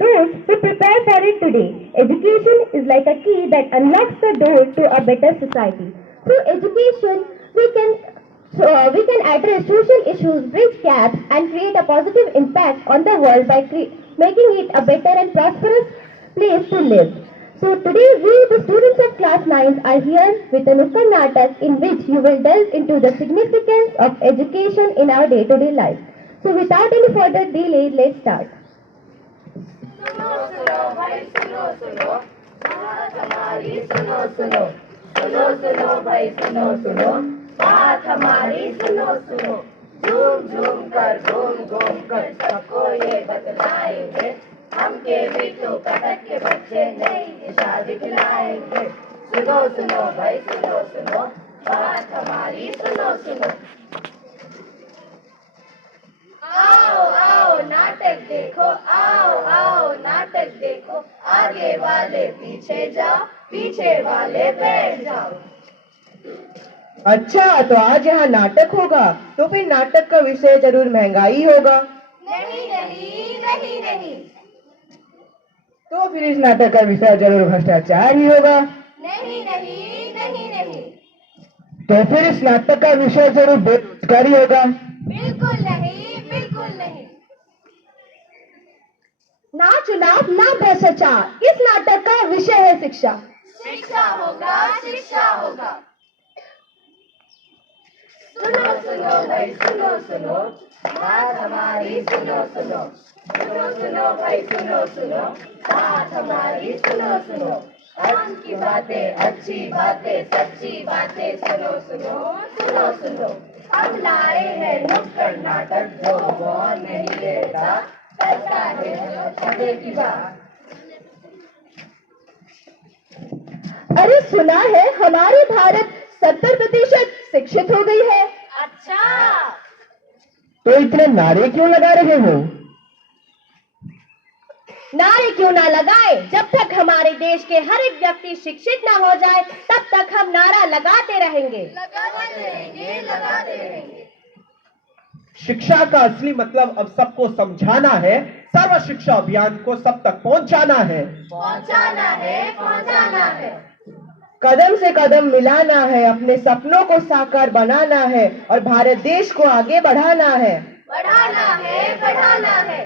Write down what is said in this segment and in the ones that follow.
those who prepare for it today. Education is like a key that unlocks the door to a better society. Through education, we can address social issues, bridge gaps, and create a positive impact on the world by making it a better and prosperous place to live. So today we, the students of class 9, are here with a Nukkad Natak in which you will delve into the significance of education in our day-to-day life. So without any further delay, let's start. सुनो सुनो भाई सुनो सुनो, बात हमारी सुनो सुनो, सुनो सुनो भाई सुनो सुनो, बात हमारी सुनो सुनो, झूम झूम कर घूम घूम कर सबको ये बतलाएंगे, हम के बिट्टू कटक के बच्चे नई दिशा दिखलाएंगे। सुनो सुनो भाई सुनो सुनो, बात हमारी सुनो सुनो। आओ आओ नाटक देखो, आओ आओ नाटक देखो, आगे वाले पीछे जाओ, पीछे वाले बैठ जाओ। अच्छा, तो आज यहाँ नाटक होगा, तो फिर नाटक का विषय जरूर महंगाई होगा। नहीं नहीं नहीं नहीं। तो फिर इस नाटक का विषय जरूर भ्रष्टाचार ही होगा। नहीं नहीं नहीं नहीं। तो फिर इस नाटक का विषय जरूर बेरोजगारी होगा। बिल्कुल नहीं, बिल्कुल नहीं। ना चुनाव ना भ्रष्टाचार, इस नाटक का विषय है शिक्षा। शिक्षा होगा, शिक्षा होगा। सुनो सुनो भाई सुनो सुनो, बात हमारी सुनो सुनो, सुनो सुनो भाई सुनो सुनो, बात हमारी सुनो सुनो। हम की बातें, अच्छी बातें, सच्ची बातें सुनो सुनो, सुनो सुनो। हम लाए हैं नुक्कड़ नाटक जो गौर नहीं देता, करता है छदे की बात। अरे सुना है हमारे भारत 70% शिक्षित हो गई है। अच्छा, तो इतने नारे क्यों लगा रहे हो? नारे क्यों ना लगाए, जब तक हमारे देश के हर एक व्यक्ति शिक्षित ना हो जाए तब तक हम नारा लगाते रहेंगे। लगाते रहेंगे, लगाते रहेंगे। शिक्षा का असली मतलब अब सबको समझाना है, सर्व शिक्षा अभियान को सब तक पहुंचाना है। पहुंचाना है, पहुंचाना है। कदम से कदम मिलाना है, अपने सपनों को साकार बनाना है और भारत देश को आगे बढ़ाना है। बढ़ाना है, बढ़ाना है।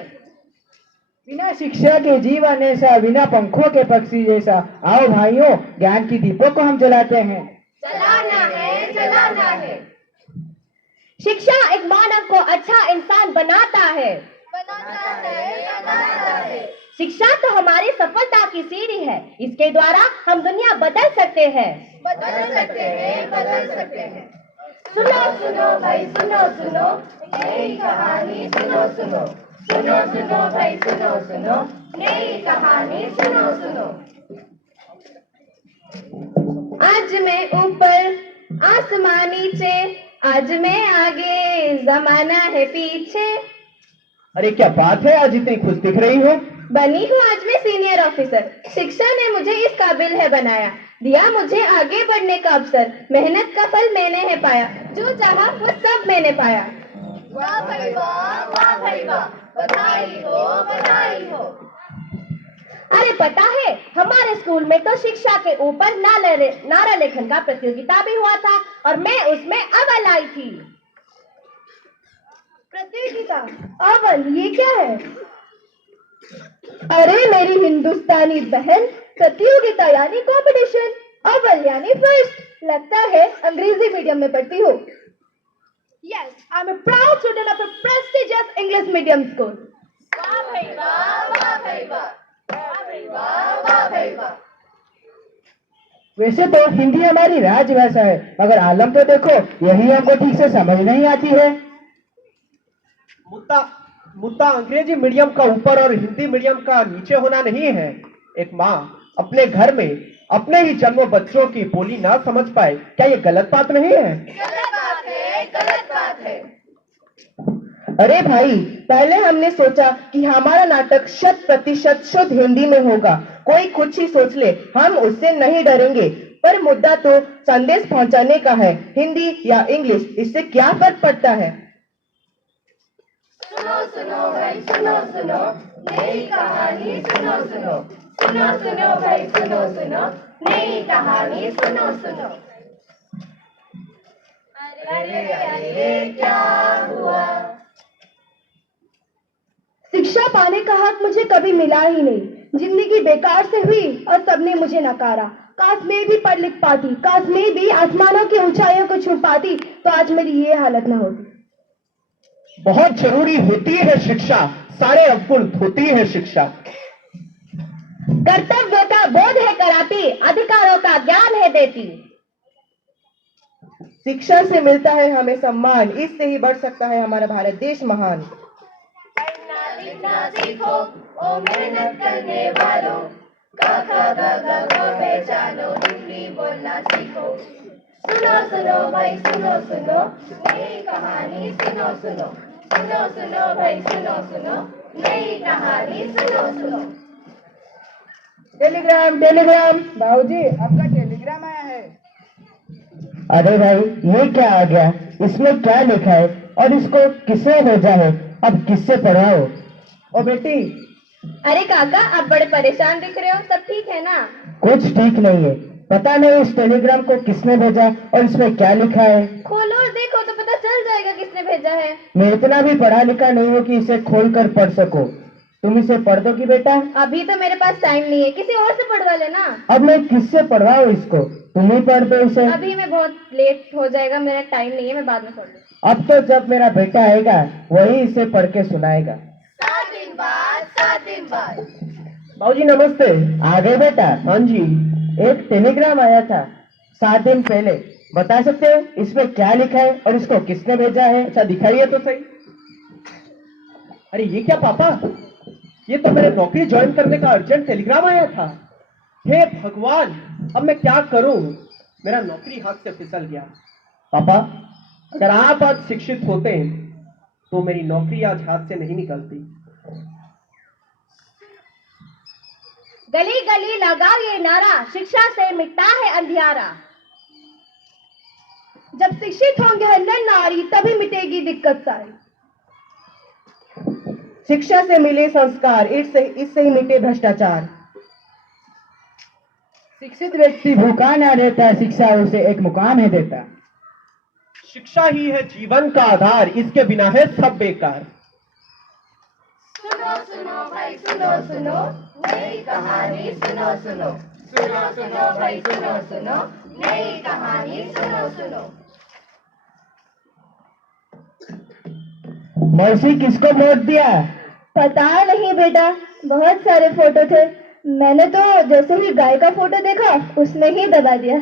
बिना शिक्षा के जीवन ऐसा, बिना पंखों के पक्षी जैसा। आओ भाइयों, ज्ञान की दीपों को हम जलाते हैं। जलाना है, जलाना है। शिक्षा एक मानव को अच्छा इंसान बनाता है। बनाता है, बनाता है। शिक्षा तो हमारी सफलता की सीढ़ी है, इसके द्वारा हम दुनिया बदल सकते हैं। बदल सकते हैं, बदल सकते हैं। सुनो सुनो भाई सुनो सुनो, नई कहानी सुनो सुनो, सुनो सुनो भाई सुनो सुनो, नई कहानी सुनो सुनो। आज मैं ऊपर, आसमान नीचे, आज मैं आगे, जमाना है पीछे। अरे क्या बात है, आज इतनी खुश दिख रही हो? बनी हूँ आज मैं सीनियर ऑफिसर। शिक्षा ने मुझे इस काबिल है बनाया, दिया मुझे आगे बढ़ने का अवसर। मेहनत का फल मैंने है पाया, जो चाहा वो सब मैंने पाया। वाह भाई वाह, वाह भाई वाह, बधाई हो, बधाई हो। अरे पता है, हमारे स्कूल में तो शिक्षा के ऊपर नारा लेखन का प्रतियोगिता भी हुआ था और मैं उसमें अव्वल आई थी। प्रतियोगिता अव्वल, ये क्या है? अरे मेरी हिंदुस्तानी बहन, प्रतियोगिता यानी कंपटीशन, अव्वल यानी फर्स्ट। लगता है अंग्रेजी मीडियम में पढ़ती हो। Yes, I'm a proud student of a prestigious English medium school. वाह भाई वाह, वाह भाई वाह, वाह भाई वाह, वाह भाई वाह। वैसे तो हिंदी हमारी राजभाषा है, मगर आलम तो देखो, यही हमको ठीक से समझ नहीं आती है। मुद्दा अंग्रेजी मीडियम का ऊपर और हिंदी मीडियम का नीचे होना नहीं है। एक माँ अपने घर में अपने ही जन्म बच्चों की बोली ना समझ पाए, क्या ये गलत बात नहीं है? गलत बात है, गलत बात है। अरे भाई, पहले हमने सोचा कि हमारा नाटक 100% शुद्ध हिंदी में होगा। कोई कुछ ही सोच ले, हम उससे नहीं डरेंगे। पर मुद्दा तो संदेश पहुंचाने का है, हिंदी या इंग्लिश, इससे क्या फर्क पड़ता है? सुनो सुनो भाई सुनो सुनो, नई कहानी सुनो सुनो, सुनो सुनो भाई सुनो सुनो, नई कहानी सुनो सुनो। अरे अरे क्या हुआ? शिक्षा पाने का हक मुझे कभी मिला ही नहीं। जिंदगी बेकार से हुई और सबने मुझे नकारा। काश मैं भी पढ़ लिख पाती, काश मैं भी आसमानों की ऊंचाइयों को छू पाती, तो आज मेरी ये हालत न होती। बहुत जरूरी होती है शिक्षा, सारे अवगुण धोती है शिक्षा। कर्तव्यों का बोध है कराती, अधिकारों का ज्ञान है देती। शिक्षा से मिलता है हमें सम्मान, इससे ही बढ़ सकता है हमारा भारत देश महान। पढ़ना लिखना सीखो ओ मेहनत करने वालों, क ख ग घ को पहचानो, हिंदी बोलना सीखो। सुनो सुनो भाई सुनो सुनो, नई कहानी सुनो सुनो, सुनो सुनो भाई सुनो सुनो, नई कहानी सुनो सुनो। Telegram Telegram. बाबूजी आपका टेलीग्राम आया है। अरे भाई ये क्या आ गया, इसमें क्या लिखा है और इसको किसने भेजा है? अब किससे पढ़ाओ? ओ बेटी, अरे काका, आप बड़े परेशान दिख रहे हो, सब ठीक है ना? कुछ ठीक नहीं है, पता नहीं इस टेलीग्राम को किसने भेजा और इसमें क्या लिखा है। खोलो और देखो तो पता चल जाएगा किसने भेजा है। मैं इतना भी पढ़ा लिखा नहीं हूँ कि इसे खोल कर पढ़ सको। तुम इसे पढ़ दो कि बेटा? अभी तो मेरे पास टाइम नहीं है, किसी और से पढ़वा लेना। अब मैं किससे पढ़वाऊँ इसको? तुम ही पढ़ दो इसे। अभी मैं बहुत लेट हो जाएगा, मेरा टाइम नहीं है, मैं बाद में पढ़ लूँ। अब तो जब मेरा बेटा आएगा वही इसे पढ़ के सुनाएगा। 7 दिन बाद, 7 दिन बाद। बाबूजी नमस्ते। आ गए बेटा? हाँ जी, एक टेलीग्राम आया था 7 दिन पहले। बता सकते हो इसमें क्या लिखा है और इसको किसने भेजा है? अच्छा दिखाइए तो सही। अरे ये क्या पापा, ये तो मेरे नौकरी ज्वाइन करने का अर्जेंट टेलीग्राम आया था। हे भगवान, अब मैं क्या करूं? मेरा नौकरी हाथ से फिसल गया। पापा अगर आप आज शिक्षित होते तो मेरी नौकरी आज हाथ से नहीं निकलती। गली गली लगाओ ये नारा, शिक्षा से मिटता है अंधियारा। जब शिक्षित होंगे हर नर नारी, तभी मिटेगी दिक्कत सारी। शिक्षा से मिले संस्कार, इससे ही मिटे भ्रष्टाचार। शिक्षित व्यक्ति भूखा न रहता, शिक्षा उसे एक मुकाम है देता। शिक्षा ही है जीवन का आधार, इसके बिना है सब बेकार। सुनो सुनो भाई सुनो सुनो, नई कहानी सुनो सुनो, सुनो सुनो भाई सुनो सुनो, नई कहानी सुनो सुनो। मौसी किसको वोट दिया? पता नहीं बेटा, बहुत सारे फोटो थे, मैंने तो जैसे ही गाय का फोटो देखा उसमें ही दबा दिया।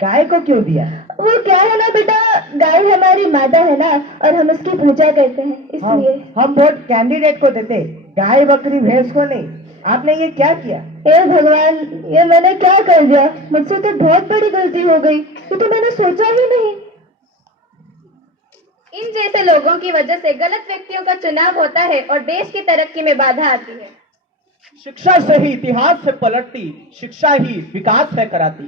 गाय को क्यों दिया? वो क्या है ना बेटा, गाय हमारी माता है ना, और हम उसकी पूजा करते हैं, इसलिए। हम वोट कैंडिडेट को देते, गाय बकरी भैंस को नहीं। आपने ये क्या किया? हे भगवान, ये मैंने क्या कर दिया? मुझसे तो बहुत बड़ी गलती हो गई, ये तो मैंने सोचा ही नहीं। इन जैसे लोगों की वजह से गलत व्यक्तियों का चुनाव होता है और देश की तरक्की में बाधा आती है। शिक्षा से ही इतिहास से पलटती, शिक्षा ही विकास है कराती।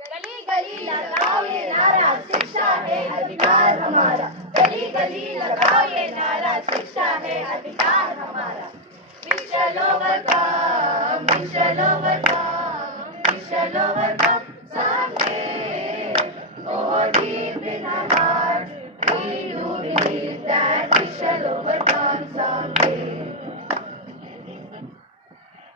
गली गली लगाओ ये नारा, शिक्षा है अधिकार हमारा। गली गली लगाओ ये नारा, शिक्षा है अधिकार हमारा। We shall overcome, we shall overcome, we shall overcome someday. Oh, deep in our heart, we do believe that we shall overcome someday.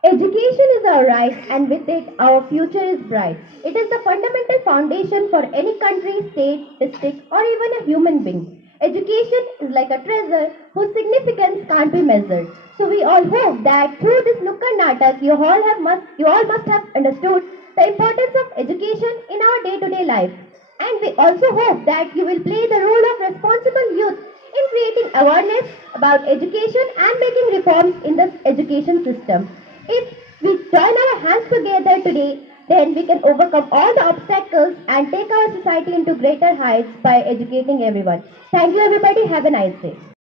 Education is our right, and with it, our future is bright. It is the fundamental foundation for any country, state, district, or even a human being. Education is like a treasure whose significance can't be measured. So we all hope that through this Nukkad Natak, you all must have understood the importance of education in our day-to-day life. And we also hope that you will play the role of responsible youth in creating awareness about education and making reforms in the education system. If we join our hands together today, then we can overcome all the obstacles and take our society into greater heights by educating everyone. Thank you everybody. Have a nice day.